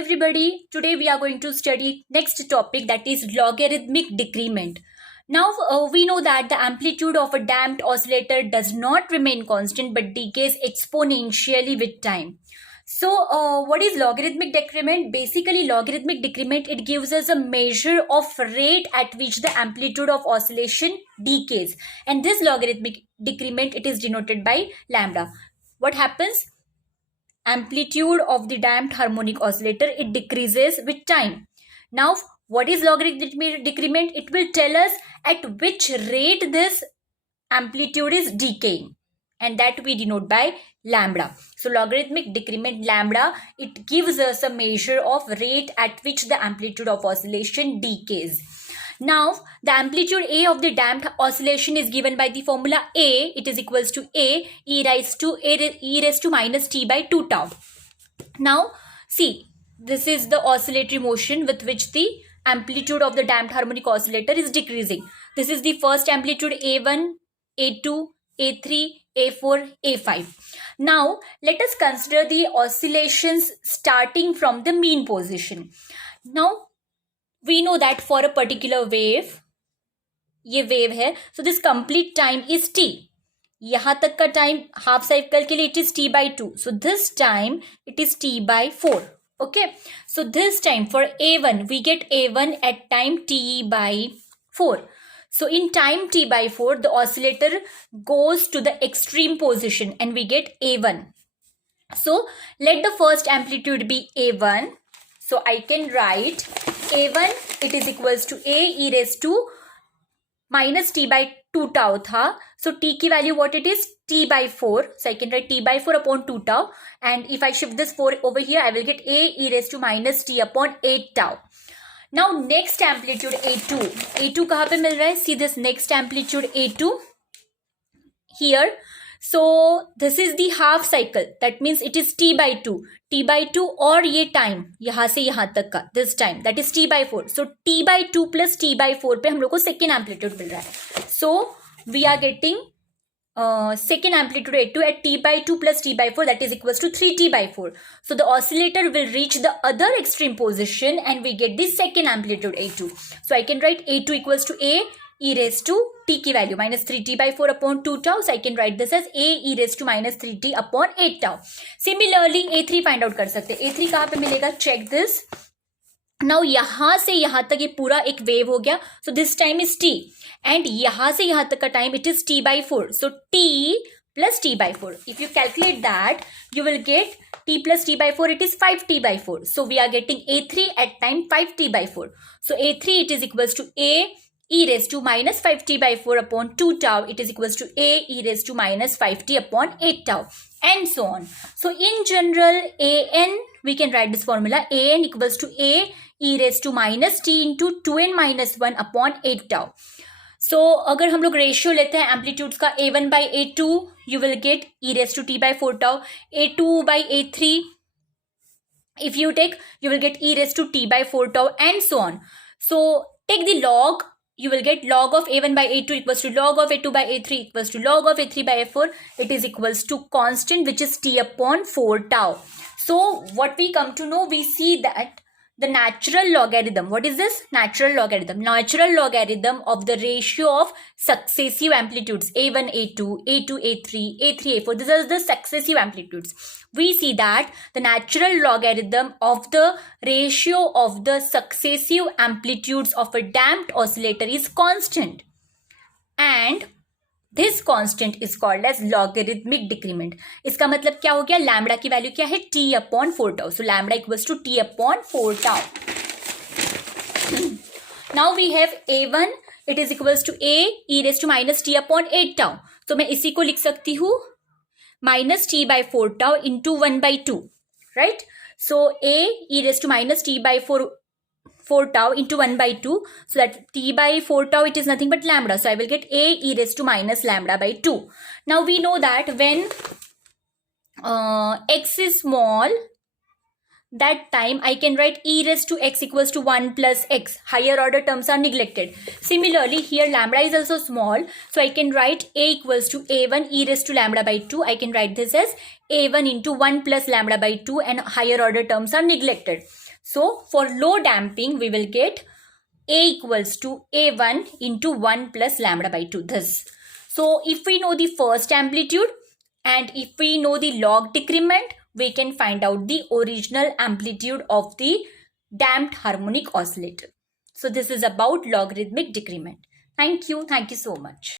everybody, today we are going to study next topic, that is logarithmic decrement. Now we know that the amplitude of a damped oscillator does not remain constant but decays exponentially with time. So what is logarithmic decrement? Basically logarithmic decrement, it gives us a measure of rate at which the amplitude of oscillation decays, and this logarithmic decrement, it is denoted by lambda. What happens? Amplitude of the damped harmonic oscillator, it decreases with time. Now what is logarithmic decrement? It will tell us at which rate this amplitude is decaying, and that we denote by lambda. So logarithmic decrement lambda, it gives us a measure of rate at which the amplitude of oscillation decays. Now the amplitude A of the damped oscillation is given by the formula A. It is equals to A e raised to minus t by 2 tau. Now see, this is the oscillatory motion with which the amplitude of the damped harmonic oscillator is decreasing. This is the first amplitude A1, A2, A3, A4, A5. Now let us consider the oscillations starting from the mean position. Now we know that for a particular wave, ये wave है, so this complete time is t. यहाँ तक का time half cycle के लिए it is t by 2. So this time it is t by 4. Okay. So this time for A1, we get A1 at time t by 4. So in time t by 4, the oscillator goes to the extreme position and we get A1. So let the first amplitude be A1. So I can write A1, it is equals to A e raised to minus t by 2 tau tha. So t की value what it is? T by 4. So I can write t by 4 upon 2 tau. And if I shift this 4 over here, I will get A e raised to minus t upon 8 tau. Now next amplitude A2. A2 कहाँ पे मिल रहा है? See this next amplitude A2 here. So this is the half cycle. That means it is t by 2. t by 2 और ये time यहाँ से यहाँ तक का this time that is t by 4. So t by 2 plus t by 4 पे हम लोग को second amplitude मिल रहा है. So we are getting second amplitude A2 at t by 2 plus t by 4, that is equals to 3t by 4. So the oscillator will reach the other extreme position and we get the second amplitude A2. So I can write A2 equals to A e raised to t की value minus 3t by 4 upon 2 tau. So I can write this as A e raised to minus 3t upon 8 tau. Similarly A3 find out कर सकते हैं. A3 कहाँ पे मिलेगा? Check this. Now यहाँ से यहाँ तक ये पूरा एक वेव हो गया. So this time is t. And यहाँ से यहाँ तक का time it is t by 4. So t plus t by 4. If you calculate that, you will get t plus t by 4, it is 5t by 4. So we are getting A3 at time 5t by 4. So A3 it is equals to A e raised to minus 5t by 4 upon 2 tau. It is equals to A e raised to minus 5t upon 8 tau. And so on. So in general, An, we can write this formula. An equals to A e raised to minus t into 2n minus 1 upon 8 tau. So अगर हम लोग ratio लेते हैं amplitudes का A1 by A2, you will get e raised to t by 4 tau. A2 by A3, if you take, you will get e raised to t by 4 tau, and so on. So take the log, you will get log of A1 by A2 equals to log of A2 by A3 equals to log of A3 by A4. It is equals to constant which is t upon 4 tau. So what we come to know, we see that the natural logarithm, what is this? Natural logarithm. Natural logarithm of the ratio of successive amplitudes A1, A2, A2, A3, A3, A4. These are the successive amplitudes. We see that the natural logarithm of the ratio of the successive amplitudes of a damped oscillator is constant. And this constant is called as logarithmic decrement. इसका मतलब क्या हो गया? Lambda की value क्या है? t upon 4 tau. So lambda equals to t upon 4 tau. Now we have A1, it is equals to A e raised to minus t upon 8 tau. So मैं इसी को लिख सकती हूँ minus t by 4 tau into 1 by 2, right? So A e raised to minus t by 4 tau into 1 by 2. So that t by 4 tau, it is nothing but lambda. So I will get A e raised to minus lambda by 2. Now we know that when x is small, that time I can write e raised to x equals to 1 plus x. Higher order terms are neglected. Similarly, here lambda is also small. So I can write a equals to a1 e raised to lambda by 2. I can write this as a1 into 1 plus lambda by 2, and higher order terms are neglected. So for low damping, we will get a equals to a1 into 1 plus lambda by 2. This. So if we know the first amplitude and if we know the log decrement, we can find out the original amplitude of the damped harmonic oscillator. So this is about logarithmic decrement. Thank you. Thank you so much.